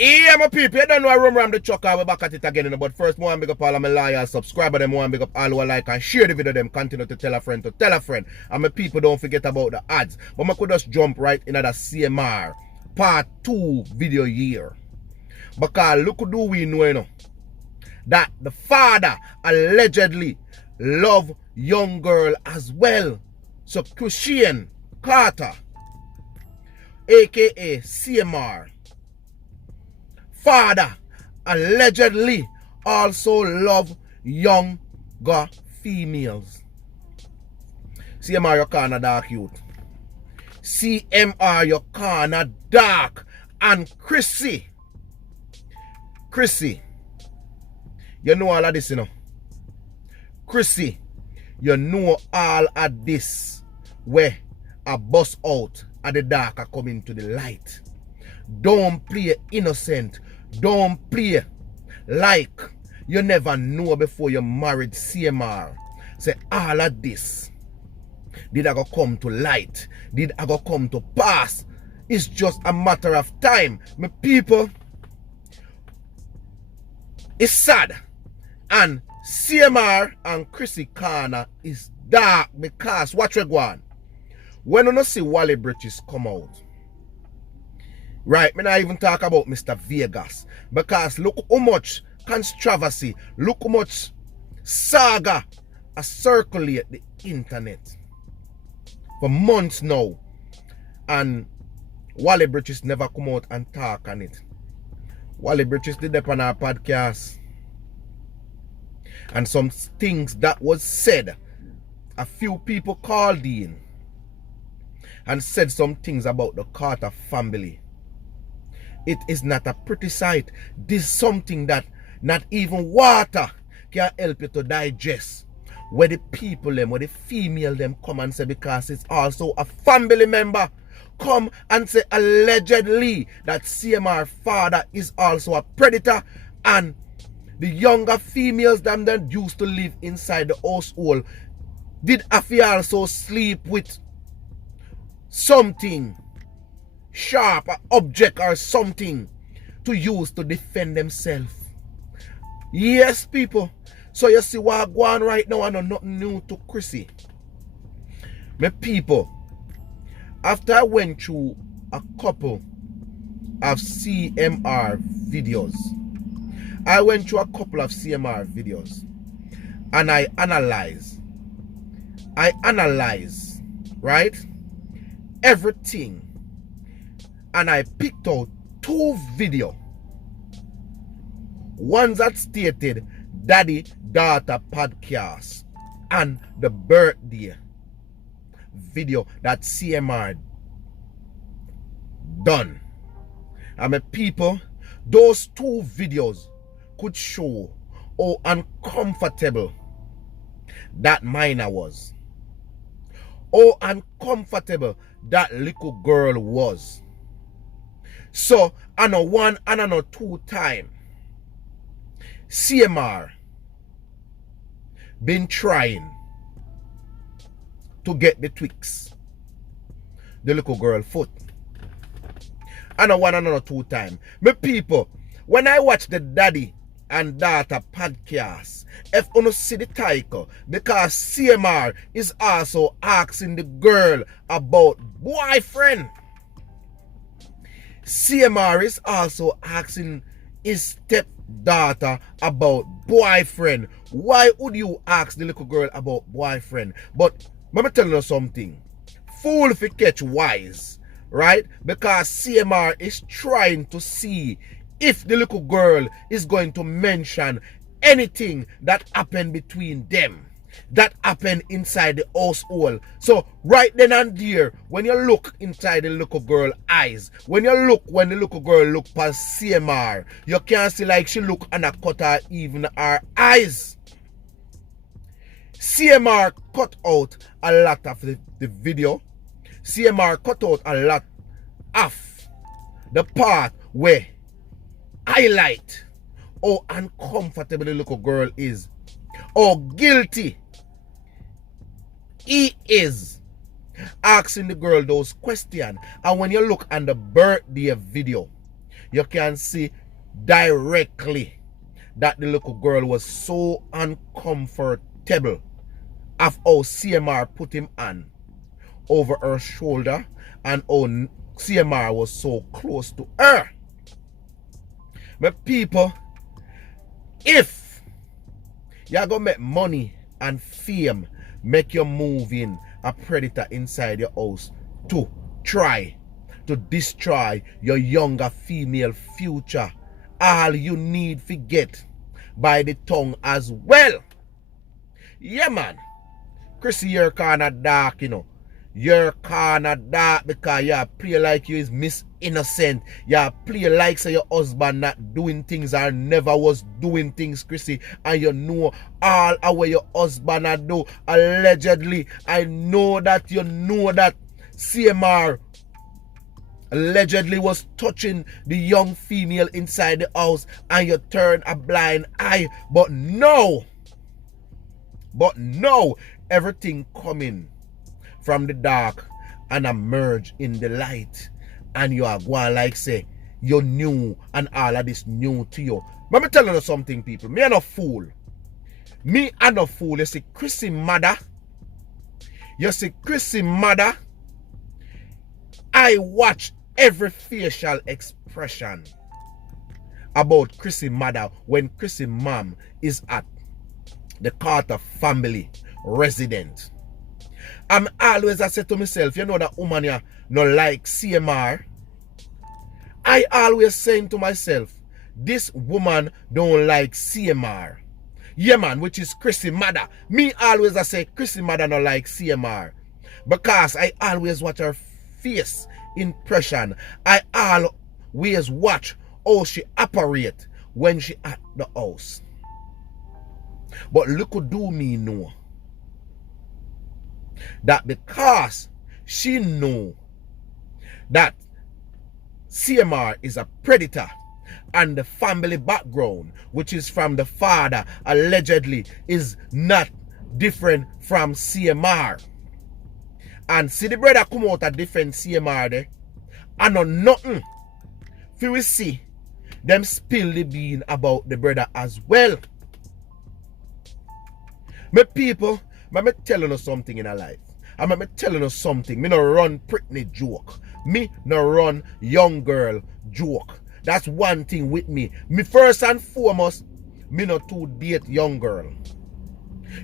Yeah, my people, you don't know I ram the truck. I'll be back at it again. But first, I want to big up all of my loyal subscriber. Them want to big up all who like and share the video. Them continue to tell a friend to tell a friend. And my people, don't forget about the ads. But I could just jump right into the CMR part 2 video here. Because look who do we know, you know, that the father allegedly love young girl as well. So Christian Carter, aka CMR, father allegedly also love younger females. CMR, you kinda dark youth. CMR, you kinda dark. And Chrissy, you know all of this, you know. Chrissy, you know all of this. Where a bust out at the dark are coming to the light. Don't play innocent. Don't play like you never know before you married CMR. Say all of this did I go come to light? Did I go come to pass? It's just a matter of time. My people, it's sad. And CMR and Crissy corner is dark because watch we go on. When you see Wally Bridges come out, right, me not even talk about Mr. Vegas, because look how much controversy, look how much saga a circulate the internet for months now, and Wally Bridges never come out and talk on it. Wally Bridges did that on our podcast, and some things that was said, a few people called in and said some things about the Carter family. It is not a pretty sight. This is something that not even water can help you to digest. Where the people them, where the female them come and say, because it's also a family member, come and say allegedly that CMR father is also a predator, and the younger females them that used to live inside the household did Afi also sleep with something sharp, an object or something to use to defend themselves. Yes, people. So you see what going on right now, I know nothing new to Chrissy. My people, after I went through a couple of CMR videos, and I analyze, right, everything, and I picked out 2 videos. One that stated daddy daughter podcast and the birthday video that CMR done. And my people, those 2 videos could show how uncomfortable that minor was. How uncomfortable that little girl was. So, on a 1 and on a 2 time, CMR been trying to get the Twix, the little girl foot. And a 1 and on a 2 time. My people, when I watch the daddy and daughter podcast, if you see the title, because CMR is also asking the girl about boyfriend. CMR is also asking his stepdaughter about boyfriend. Why would you ask the little girl about boyfriend? But let me tell you something. Fool if you catch wise, right? Because CMR is trying to see if the little girl is going to mention anything that happened between them, that happened inside the household. So right then and there, when you look inside the little girl eyes, when the little girl look past CMR, you can't see like she look and a cut her even her eyes. CMR cut out a lot of the video. CMR cut out a lot of the part where highlight how uncomfortable the little girl is, how guilty he is asking the girl those questions. And when you look on the birthday video, you can see directly that the little girl was so uncomfortable of how CMR put him on over her shoulder and how CMR was so close to her. My people, if you're going to make money and fame, make you move in a predator inside your house to try to destroy your younger female future, all you need to get by the tongue as well. Yeah, man. Chrissy, you're kind of dark, you know. You're kind of dark because you play like you is Miss Innocent. You play like say your husband not doing things or never was doing things, Chrissy. And you know all of what your husband a do. Allegedly, I know that you know that CMR allegedly was touching the young female inside the house and you turn a blind eye. But no, everything coming from the dark and emerge in the light, and you are going like say you new and all of this new to you. Let me tell you something, people. Me a no fool. Me a no fool. You see Chrissy mother. You see Chrissy mother. I watch every facial expression about Chrissy mother when Chrissy mom is at the Carter family resident. I'm always, I say to myself, you know that woman here no like CMR. I always saying to myself, this woman don't like CMR. Yeah, man, which is Chrissy mother. Me always I say Chrissy mother no like CMR. Because I always watch her face impression. I always watch how she operate when she at the house. But look who do me know that because she know that CMR is a predator and the family background, which is from the father, allegedly is not different from CMR. And see the brother come out a different CMR there. I know nothing. If we see them spill the bean about the brother as well. My people, let me tell you something in our life. And let me tell you something. Me no run Britney joke. Me no run young girl joke. That's one thing with me. Me first and foremost, me no too date young girl.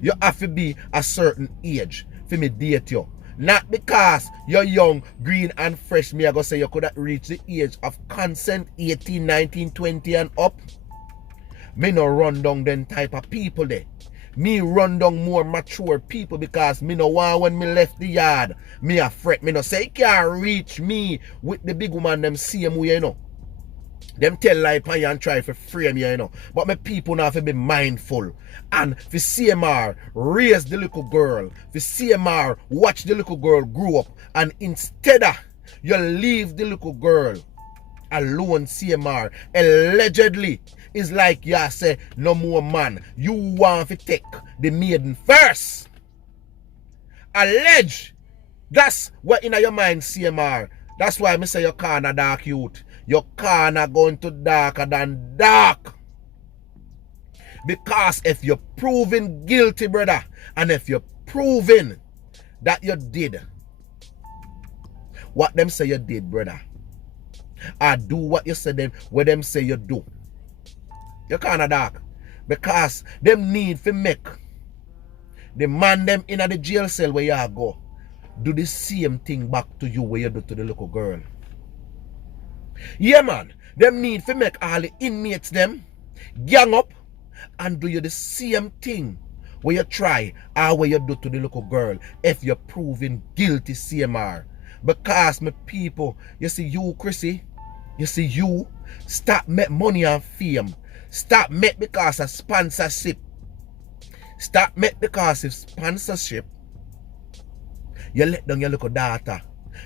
You have to be a certain age for me date you. Not because you're young, green and fresh. Me I go say you could have reached the age of consent 18, 19, 20 and up. Me no run down them type of people there. Me run down more mature people because me no want when me left the yard. Me a fret. Me no say you can't reach me with the big woman them same way, you know. Them tell lie pan you and try to frame you, you know. But my people now have to be mindful. And for CMR, raise the little girl. For CMR, watch the little girl grow up. And instead of you leave the little girl alone, CMR, allegedly, is like you say, no more man. You want to take the maiden first. Allege. That's what in your mind, CMR. That's why I say you kinda dark youth. You kinda going to darker than dark. Because if you're proven guilty, brother, and if you're proven that you did what them say you did, brother, or do what you say them, what them say you do, you kinda dark. Because them need to make the man them in the jail cell where you go do the same thing back to you where you do to the little girl. Yeah, man, them need to make all the inmates them gang up and do you the same thing where you try or where you do to the little girl if you're proven guilty, CMR. Because my people, you see you, Chrissy, you see you, stop make money and fame. Stop make because of sponsorship. Stop make because of sponsorship. You let down your little daughter.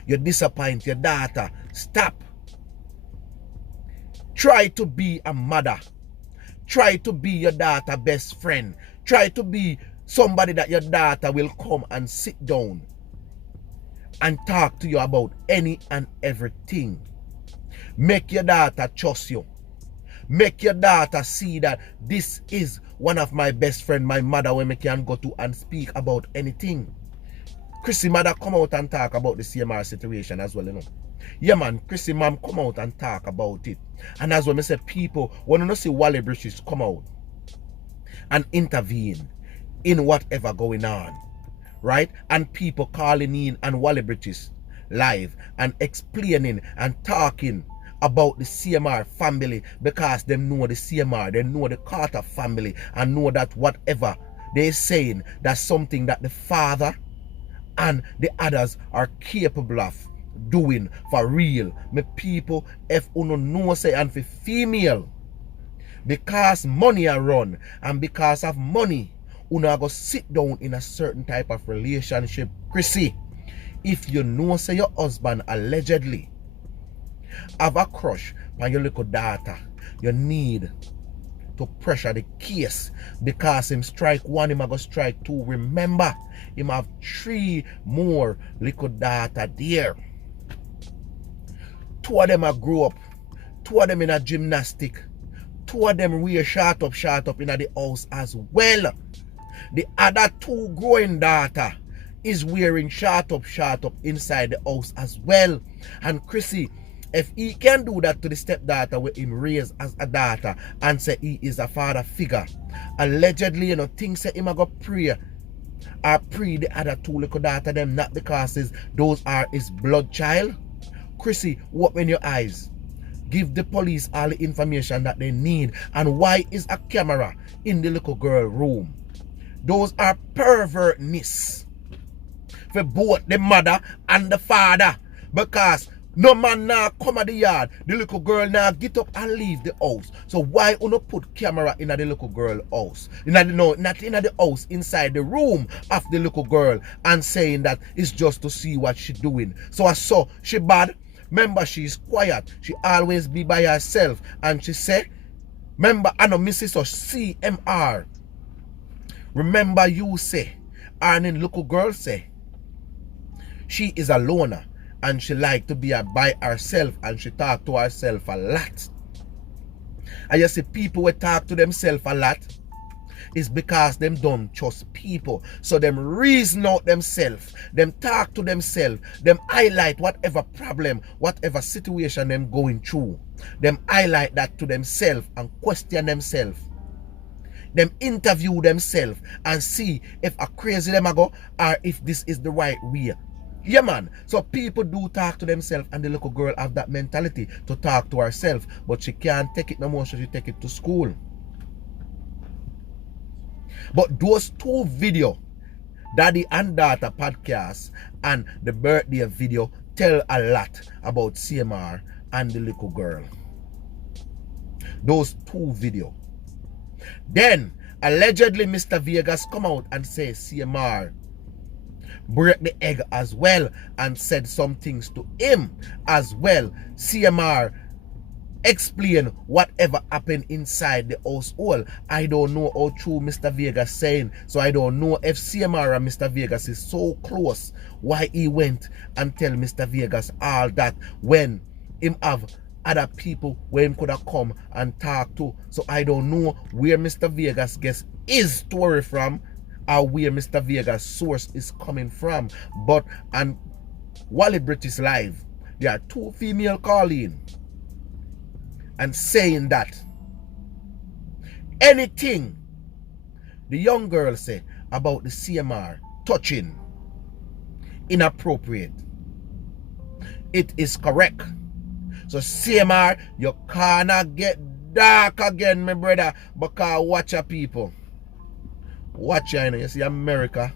You disappoint your daughter. Stop. Try to be a mother. Try to be your daughter's best friend. Try to be somebody that your daughter will come and sit down and talk to you about any and everything. Make your daughter trust you. Make your daughter see that this is one of my best friend, my mother, where me can go to and speak about anything. Chrissy mother come out and talk about the CMR situation as well, you know. Yeah, man, Chrissy mom come out and talk about it. And as well, I say people, when you see Wally Bridges come out and intervene in whatever going on, right? And people calling in and Wally Bridges live and explaining and talking about the CMR family because they know the CMR, they know the Carter family and know that whatever they're saying, that's something that the father and the others are capable of doing for real. Me people, if uno know say and for female, because money are run and because of money, uno go sit down in a certain type of relationship. Chrissy, if you know say your husband allegedly have a crush on your little daughter, you need to pressure the case because him strike one, him go strike two. Remember, him have 3 more little daughter there. 2 of them are grow up, 2 of them in a gymnastic, 2 of them wear short up in the house as well. The other 2 growing daughter is wearing short up inside the house as well. And Chrissy, if he can do that to the stepdaughter with him raised as a daughter and say he is a father figure, allegedly, you know, things say him a go pray or pray the other 2 little daughter them, not because those are his blood child. Chrissy, open your eyes. Give the police all the information that they need. And why is a camera in the little girl room? Those are pervertness for both the mother and the father. Because no man now come at the yard, the little girl now get up and leave the house. So why you not put camera in the little girl house? Not in the house, inside the room of the little girl, and saying that it's just to see what she doing. So I saw she bad. Remember, she's quiet. She always be by herself. And she say, remember, I know Mrs. or CMR. Remember you say, and then little girl say, she is a loner and she like to be by herself and she talk to herself a lot. And you see people who talk to themselves a lot is because them don't trust people. So them reason out themselves, them talk to themselves, them highlight whatever problem, whatever situation them going through. Them highlight that to themselves and question themselves. Them interview themselves and see if a crazy them a go or if this is the right way. Yeah, man. So people do talk to themselves, and the little girl have that mentality to talk to herself, but she can't take it no more, so she take it to school. But those 2 videos, Daddy and Daughter podcast and the birthday video, tell a lot about CMR and the little girl. Those 2 videos. Then, allegedly, Mr. Vegas come out and say CMR break the egg as well and said some things to him as well. CMR explain whatever happened inside the household. I don't know how true Mr. Vegas saying, so I don't know if CMR and Mr. Vegas is so close, why he went and tell Mr. Vegas all that when him have other people where him could have come and talk to. So I don't know where Mr. Vegas gets his story from or where Mr. Vegas' source is coming from. But and Wally British Live, there are 2 female calling and saying that anything the young girl say about the CMR touching inappropriate, it is correct. So CMR, you cannot get dark again, my brother, because watch your people. Watch you, you see America.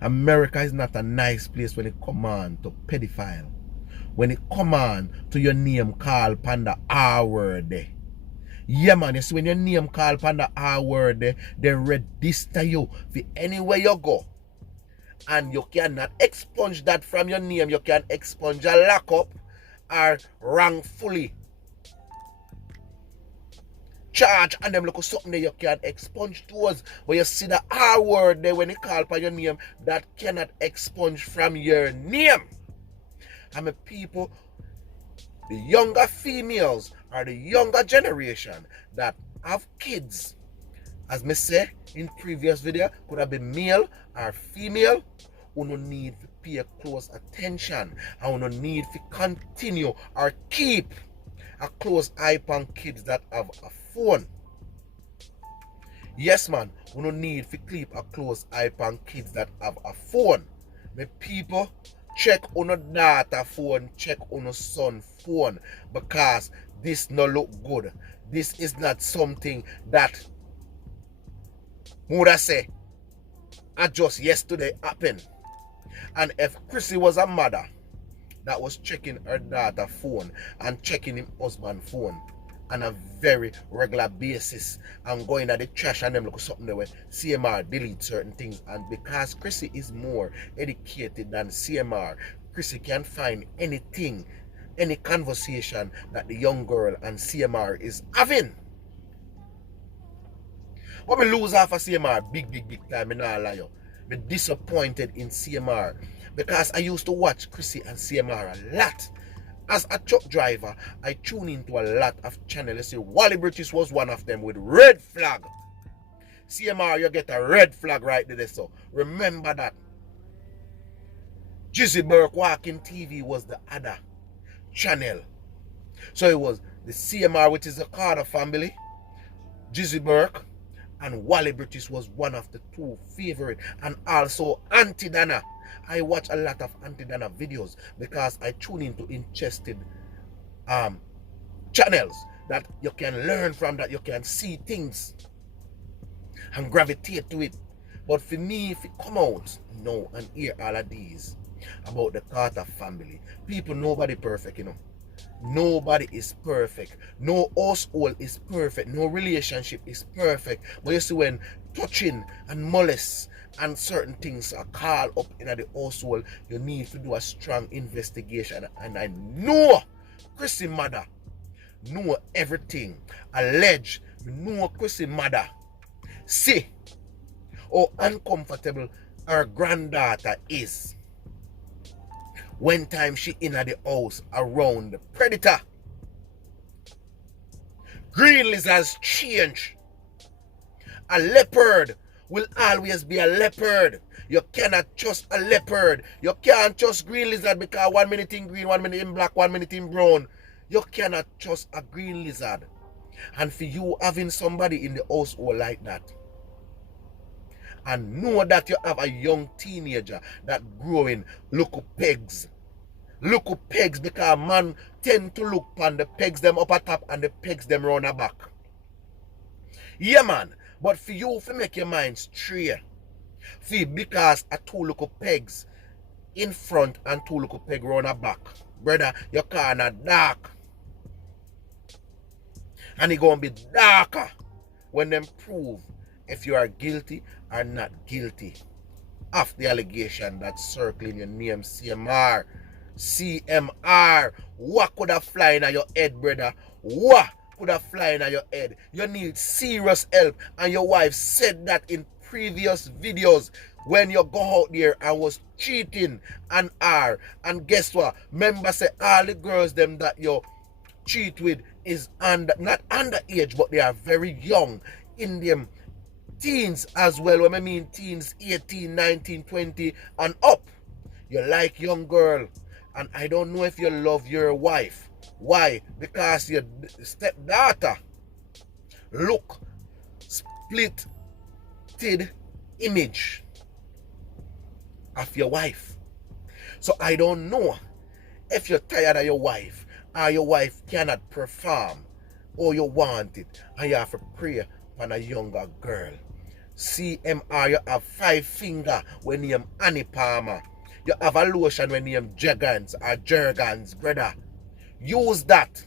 America is not a nice place when it come on to pedophile. When it come on to your name call panda R word there. Yeah, man, you see when your name call panda R word there, they register you for anywhere you go. And you cannot expunge that from your name. You can expunge a lockup or wrongfully charge and them look something that you can expunge towards. But you see the R word there when you call for your name, that cannot expunge from your name. And my people, the younger females or the younger generation that have kids, as me say in previous video, could have been male or female, who no need to pay close attention and who no need to continue or keep a close eye on kids that have a phone. Yes, man, we no need to keep a close eye on kids that have a phone. Me people, check on your daughter phone, check on your son phone, because this no look good. This is not something that would I say just yesterday happened. And if Chrissy was a mother that was checking her daughter phone and checking his husband phone on a very regular basis and going at the trash and them look something there where CMR delete certain things, and because Chrissy is more educated than CMR, Chrissy can find anything, any conversation that the young girl and CMR is having. But me lose half of CMR big time, I not lie you. Me disappointed in CMR because I used to watch Chrissy and CMR a lot. As a truck driver, I tune into a lot of channels. Let's say Wally British was one of them with red flag. CMR, you get a red flag right there, so remember that. Jizzy Burke Walking TV was the other channel. So it was the CMR, which is the Carter family, Jizzy Burke, and Wally British was one of the two favorite, and also Auntie Dana. I watch a lot of Auntie Dana videos because I tune into interested channels that you can learn from, that you can see things and gravitate to it. But for me, if it come out now and hear all of these about the Carter family, people, nobody perfect, you know. Nobody is perfect. No household is perfect. No relationship is perfect. But you see, when touching and molest and certain things are called up in the household, you need to do a strong investigation. And I know Chrissy mother know everything. Allege, know Chrissy mother see how uncomfortable her granddaughter is when time she in the house around the predator. Green lizards change. A leopard will always be a leopard. You cannot trust a leopard. You can't trust green lizard because 1 minute in green, 1 minute in black, 1 minute in brown. You cannot trust a green lizard. And for you having somebody in the household like that, and know that you have a young teenager that growing, look up pegs. Look up pegs, because man tend to look on the pegs them up at top and the pegs them round the back. Yeah, man. But for you to make your mind straight, because a two look up pegs in front and two look up peg round the back, brother, your car not dark. And it's going to be darker when them prove if you are guilty or not guilty of the allegation that's circling your name, CMR. CMR. What could have fly in your head, brother? What could have fly in your head? You need serious help, and your wife said that in previous videos when you go out there and was cheating and are. And guess what? Remember, say all the girls them that you cheat with is not underage, but they are very young, in them teens as well. When I mean teens, 18, 19, 20 and up. You like young girl, and I don't know if you love your wife. Why? Because your stepdaughter look splitted image of your wife. So I don't know if you're tired of your wife, or your wife cannot perform, or you want it and you have to pray on a younger girl. CMR, you have 5 finger when you Annie Palmer. You have a lotion when you Jergens or Jergens, brother. Use that.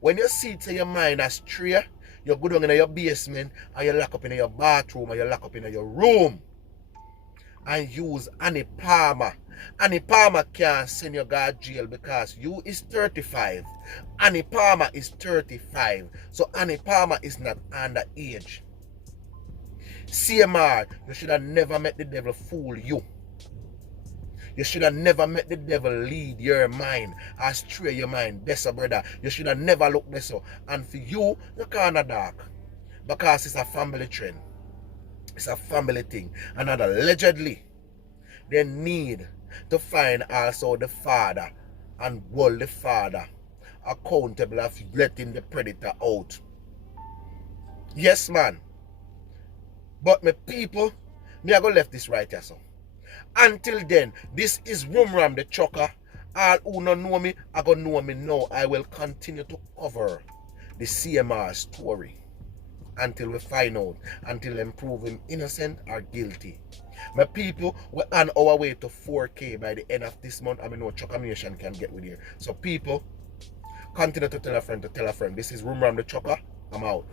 When you see it to your mind astray, you go down in your basement and you lock up in your bathroom or you lock up in your room and use Annie Palmer. Annie Palmer can't send you to jail because you is 35. Annie Palmer is 35. So Annie Palmer is not underage. CMR, you should have never met the devil fool you. You should have never met the devil lead your mind, astray your mind. That's a brother. You should have never looked this up. And for you, you kinda dark. Because it's a family trend. It's a family thing. And allegedly, they need to find also the father and hold the father accountable of letting the predator out. Yes, man. But my people, me I go left this right here, so. Until then, this is Rumram the Chucker. All who don't know me, I gonna know me now. I will continue to cover the CMR story until we find out, until them prove him innocent or guilty. My people, we're on our way to 4K by the end of this month. I mean, no Chucker Nation can get with here. So people, continue to tell a friend to tell a friend. This is Rumram the Chucker. I'm out.